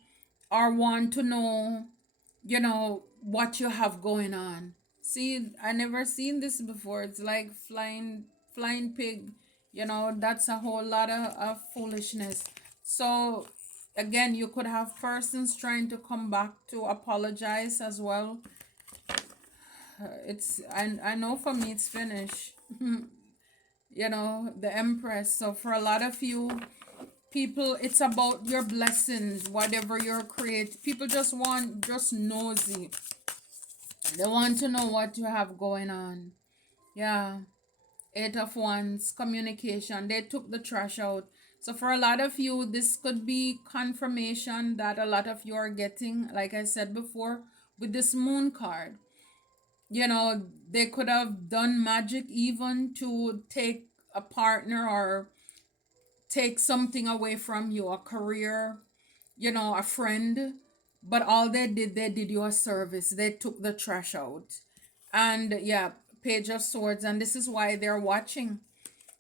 or want to know what you have going on. See, I never seen this before. It's like flying pig. That's a whole lot of foolishness. So again, you could have persons trying to come back to apologize as well. I know for me it's finished. The Empress. So for a lot of you people, it's about your blessings, whatever you're create. People just nosy. They want to know what you have going on. Yeah. Eight of Wands, communication. They took the trash out. So for a lot of you, this could be confirmation that a lot of you are getting, like I said before, with this moon card. They could have done magic even to take a partner or take something away from you, a career, a friend. But all they did you a service. They took the trash out. And yeah, Page of Swords. And this is why they're watching.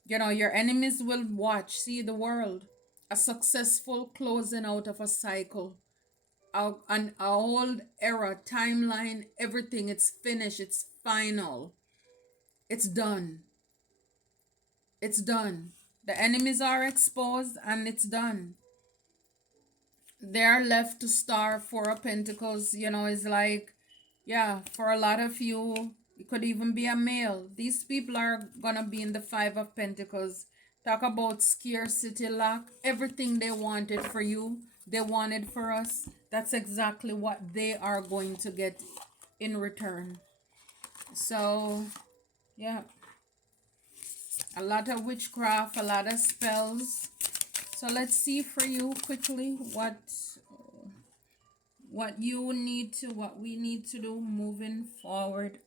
Your enemies will watch, see the world. A successful closing out of a cycle. An old era, timeline, everything. It's finished. It's final. It's done. It's done. The enemies are exposed and it's done. They're left to Star Four of Pentacles. Is like, yeah, for a lot of you, it could even be a male. These people are gonna be in the Five of Pentacles. Talk about scarcity, lack, everything they wanted for you, they wanted for us. That's exactly what they are going to get in return. So, yeah, a lot of witchcraft, a lot of spells. So let's see for you quickly what we need to do moving forward.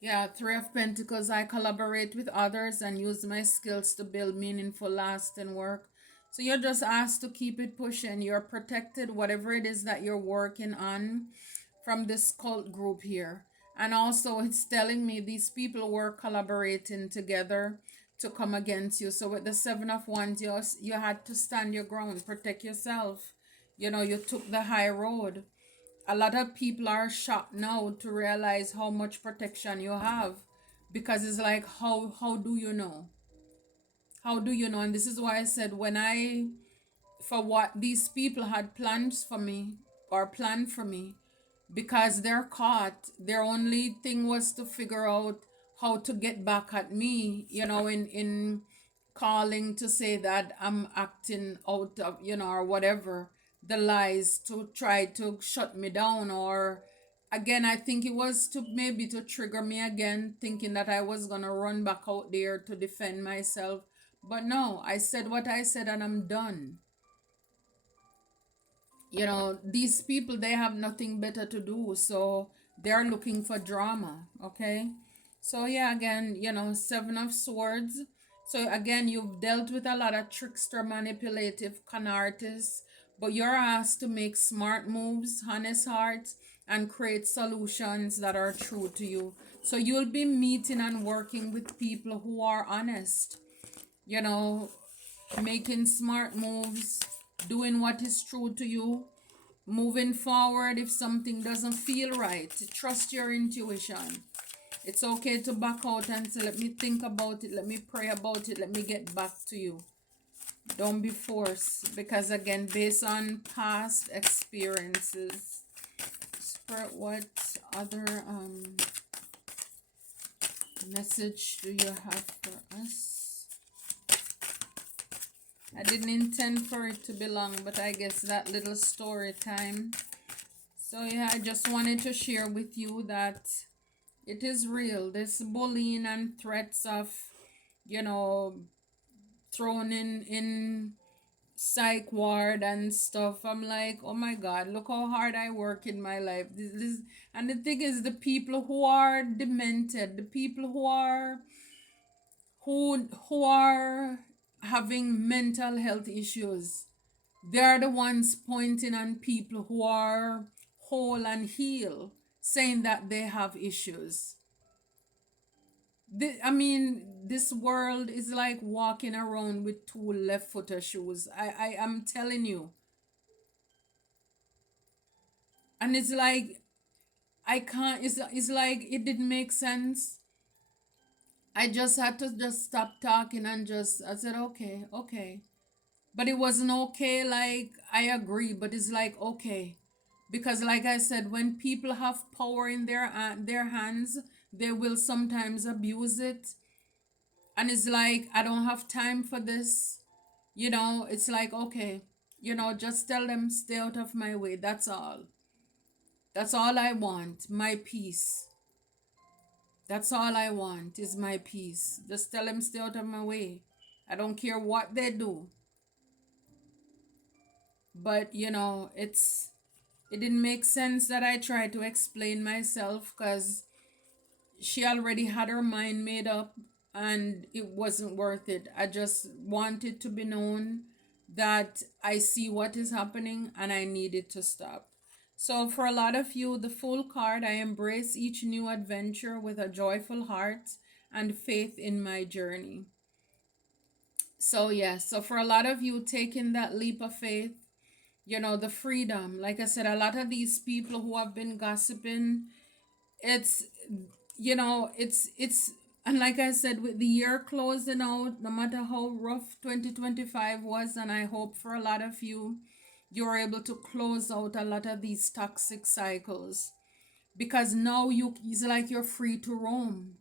Yeah, Three of Pentacles. I collaborate with others and use my skills to build meaningful, lasting work. So you're just asked to keep it pushing. You're protected, whatever it is that you're working on from this cult group here. And also, it's telling me these people were collaborating together to come against you. So with the Seven of Wands, you had to stand your ground, protect yourself. You took the high road. A lot of people are shocked now to realize how much protection you have, because it's like, how do you know? How do you know? And this is why I said, when I for what these people had plans for me or planned for me, because they're caught. Their only thing was to figure out how to get back at me, in calling to say that I'm acting out of, or whatever, the lies to try to shut me down. Or again, I think it was to maybe to trigger me again, thinking that I was gonna run back out there to defend myself. But no, I said what I said and I'm done. These people, they have nothing better to do, so they're looking for drama. Okay, so yeah, again, Seven of Swords. So again, you've dealt with a lot of trickster, manipulative, con artists, but you're asked to make smart moves, honest hearts, and create solutions that are true to you. So you'll be meeting and working with people who are honest, you know making smart moves, doing what is true to you, moving forward if something doesn't feel right. Trust your intuition. It's okay to back out and say, let me think about it, let me pray about it, let me get back to you. Don't be forced, because again, based on past experiences. Spirit, what other message do you have for us? I didn't intend for it to be long, but I guess that little story time. So yeah, I just wanted to share with you that it is real. This bullying and threats of, you know, thrown in psych ward and stuff. I'm like, oh my God, look how hard I work in my life. And the thing is, the people who are demented, the people who are having mental health issues, they're the ones pointing on people who are whole and heal, saying that they have issues. I mean, this world is like walking around with two left footer shoes. I am telling you. And it's like, I can't, it's like it didn't make sense. I just had to just stop talking and I said, okay, okay. But it wasn't okay, like, I agree, but it's like, okay. Because like I said, when people have power in their hands, they will sometimes abuse it. And it's like, I don't have time for this. It's like, okay, just tell them, stay out of my way. That's all. That's all I want, my peace. That's all I want is my peace. Just tell them, stay out of my way. I don't care what they do. But it didn't make sense that I tried to explain myself, because she already had her mind made up and it wasn't worth it. I just wanted to be known that I see what is happening and I needed to stop. So, for a lot of you, the Fool card, I embrace each new adventure with a joyful heart and faith in my journey. So, yes, so for a lot of you, taking that leap of faith, the freedom, like I said, a lot of these people who have been gossiping, it's it's and like I said, with the year closing out, no matter how rough 2025 was, and I hope for a lot of you, you're able to close out a lot of these toxic cycles, because now it's like you're free to roam.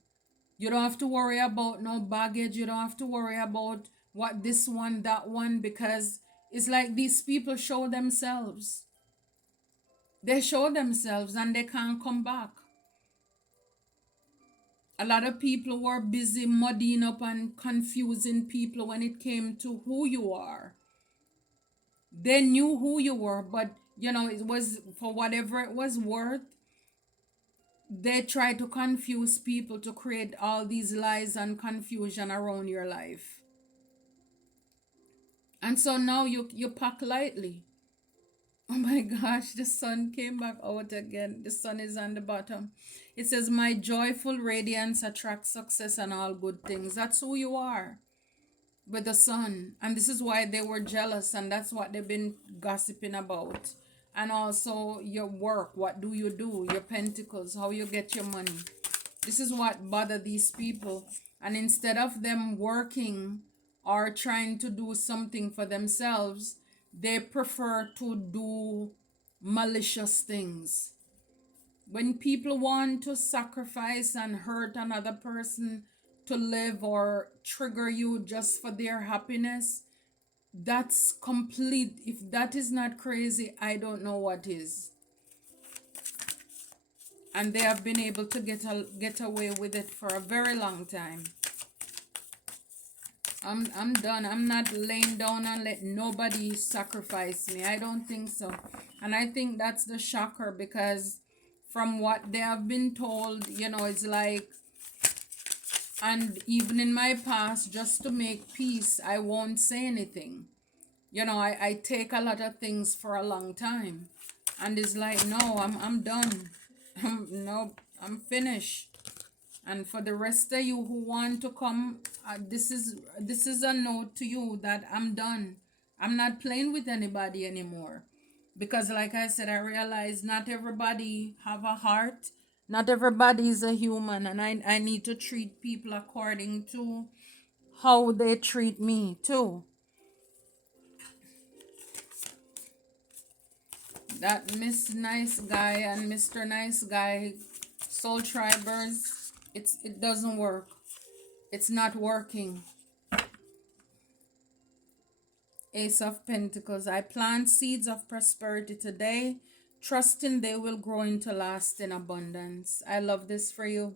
You don't have to worry about no baggage. You don't have to worry about what this one, that one, because it's like these people show themselves. They show themselves and they can't come back. A lot of people were busy muddying up and confusing people when it came to who you are. They knew who you were, but it was for whatever it was worth. They tried to confuse people to create all these lies and confusion around your life. And so now you pack lightly. Oh my gosh, the sun came back out again. The sun is on the bottom. It says, my joyful radiance attracts success and all good things. That's who you are with the sun. And this is why they were jealous, and that's what they've been gossiping about. And also your work. What do? Your pentacles, how you get your money. This is what bothers these people. And instead of them working or trying to do something for themselves, they prefer to do malicious things. When people want to sacrifice and hurt another person to live or trigger you just for their happiness, that's complete. If that is not crazy, I don't know what is. And they have been able to get away with it for a very long time. I'm done. I'm not laying down and let nobody sacrifice me. I don't think so. And I think that's the shocker, because from what they have been told, it's like, and even in my past, just to make peace, I won't say anything. I take a lot of things for a long time. And it's like, no, I'm done. No, I'm finished. And for the rest of you who want to come, this is a note to you that I'm done. I'm not playing with anybody anymore, because like I said, I realize not everybody have a heart, not everybody is a human, and I need to treat people according to how they treat me too. That Miss Nice Guy and Mr. Nice Guy, Soul Tribers, it doesn't work. It's not working. Ace of Pentacles. I plant seeds of prosperity today, trusting they will grow into lasting abundance. I love this for you.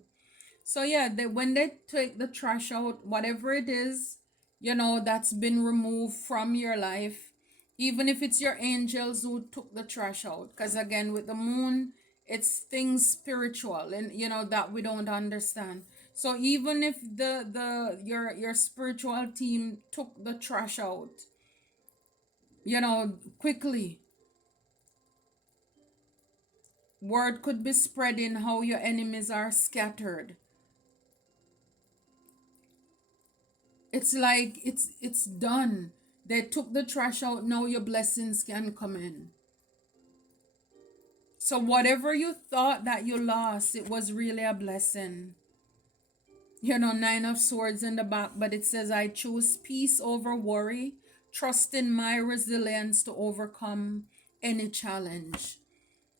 So yeah, when they take the trash out, whatever it is, that's been removed from your life, even if it's your angels who took the trash out, because again, with the moon, it's things spiritual, and that we don't understand. So even if your spiritual team took the trash out, quickly, word could be spreading how your enemies are scattered. It's like it's done. They took the trash out. Now your blessings can come in. So whatever you thought that you lost, it was really a blessing. Nine of Swords in the back, but it says, I choose peace over worry, trusting my resilience to overcome any challenge.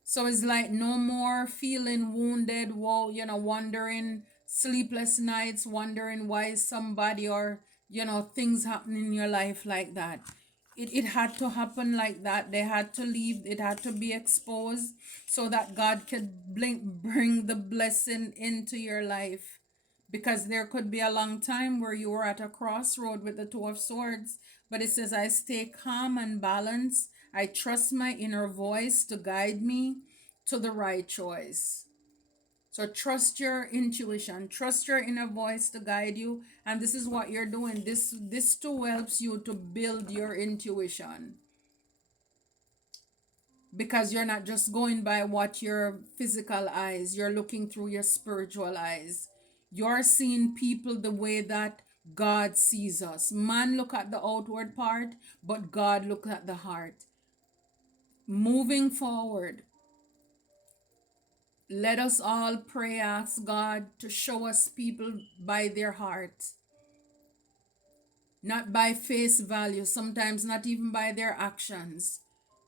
So it's like no more feeling wounded, wondering, sleepless nights, wondering why somebody or, things happen in your life like that. It had to happen like that. They had to leave. It had to be exposed so that God could bring the blessing into your life. Because there could be a long time where you were at a crossroad with the Two of Swords, but it says, I stay calm and balanced. I trust my inner voice to guide me to the right choice. So trust your intuition, trust your inner voice to guide you, and this is what you're doing. This too helps you to build your intuition, because you're not just going by what your physical eyes, you're looking through your spiritual eyes. You're seeing people the way that God sees us. Man look at the outward part, but God look at the heart. Moving forward, let us all pray, ask God to show us people by their heart, not by face value, sometimes not even by their actions.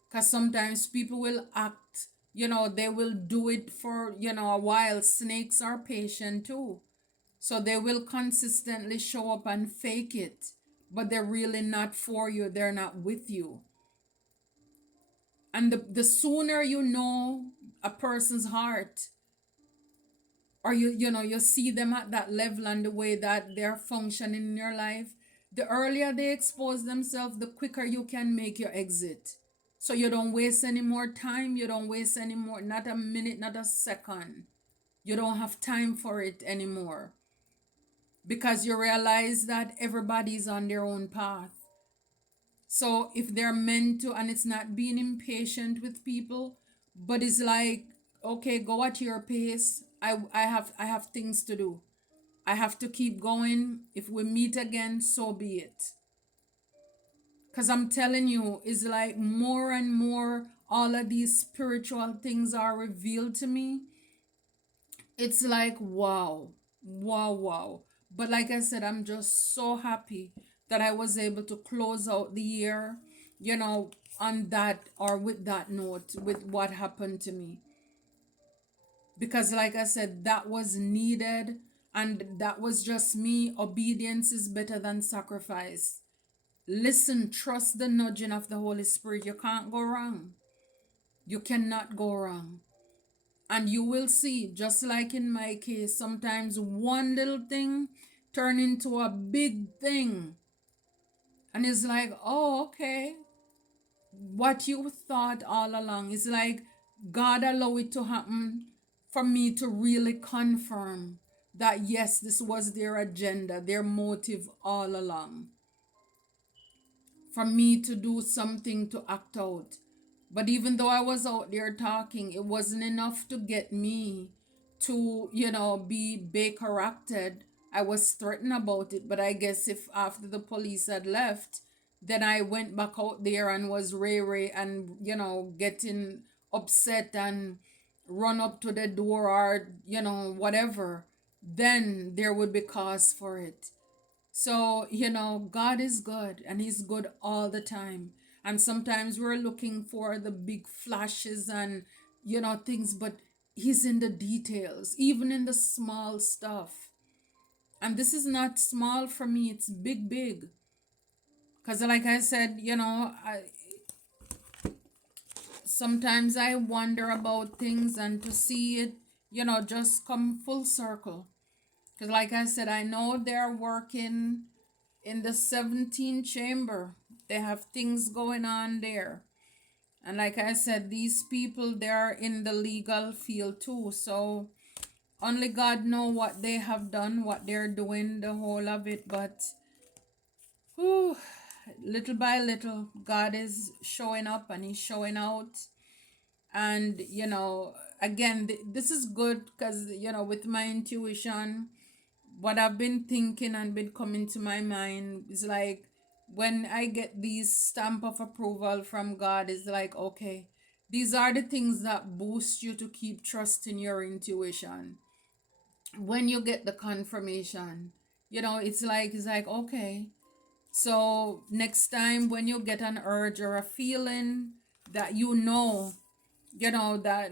Because sometimes people will act, they will do it for, a while. Snakes are patient too. So they will consistently show up and fake it, but they're really not for you, they're not with you. And the sooner you know a person's heart, or you see them at that level and the way that they're functioning in your life, the earlier they expose themselves, the quicker you can make your exit. So you don't waste any more time, you don't waste any more, not a minute, not a second. You don't have time for it anymore, because you realize that everybody's on their own path. So if they're meant to, and it's not being impatient with people, but it's like, okay, go at your pace. I have things to do. I have to keep going. If we meet again, so be it. Because I'm telling you, it's like more and more all of these spiritual things are revealed to me. It's like, wow, wow, wow. But like I said, I'm just so happy that I was able to close out the year you know, on that or with that note, with what happened to me. Because, like I said, that was needed, and that was just me. Obedience is better than sacrifice. Listen, trust the nudging of the Holy Spirit. You can't go wrong. You cannot go wrong. And you will see, just like in my case, sometimes one little thing turn into a big thing. And it's like, oh, okay. What you thought all along is like God allow it to happen for me to really confirm that yes, this was their agenda, their motive all along. For me to do something to act out. But even though I was out there talking, it wasn't enough to get me to, be Baker acted. I was threatened about it, but I guess if after the police had left, then I went back out there and was ray and, getting upset and run up to the door or, whatever, then there would be cause for it. So, God is good and He's good all the time. And sometimes we're looking for the big flashes and, things, but He's in the details, even in the small stuff. And this is not small for me, it's big, big. Because, like I said, sometimes I wonder about things and to see it, just come full circle. Because, like I said, I know they're working in the 17th chamber. They have things going on there. And like I said, these people, they're in the legal field too. So only God know what they have done, what they're doing, the whole of it. But whew, little by little, God is showing up and He's showing out. And, again, this is good because, with my intuition, what I've been thinking and been coming to my mind is like when I get these stamp of approval from God, is like, okay, these are the things that boost you to keep trusting your intuition. When you get the confirmation, it's like, okay. So next time when you get an urge or a feeling that that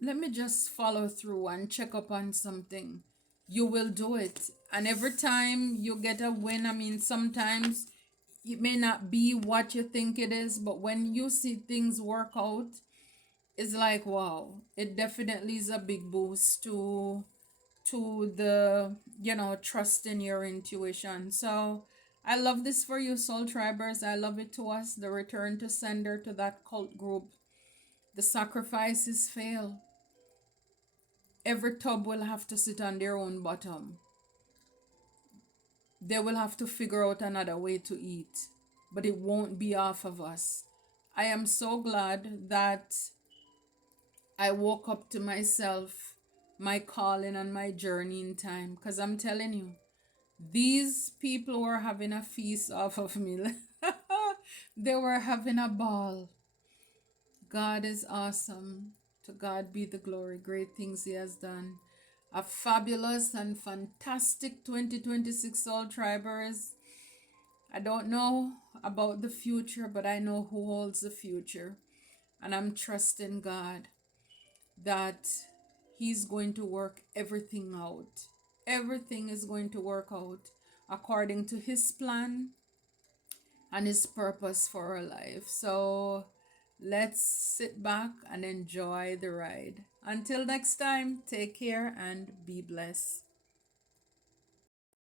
let me just follow through and check up on something, you will do it. And every time you get a win, I mean, sometimes it may not be what you think it is, but when you see things work out, it's like, wow, it definitely is a big boost to the trust in your intuition. So I love this for you, soul tribers. I love it to us, the return to sender to that cult group. The sacrifices fail. Every tub will have to sit on their own bottom. They will have to figure out another way to eat, but it won't be off of us. I am so glad that I woke up to myself, my calling, and my journey in time. Because I'm telling you, these people were having a feast off of me. They were having a ball. God is awesome. To God be the glory. Great things He has done. A fabulous and fantastic 2026, Soul Tribers. I don't know about the future, but I know who holds the future. And I'm trusting God that He's going to work everything out. Everything is going to work out according to His plan and His purpose for our life. So let's sit back and enjoy the ride. Until next time, take care and be blessed.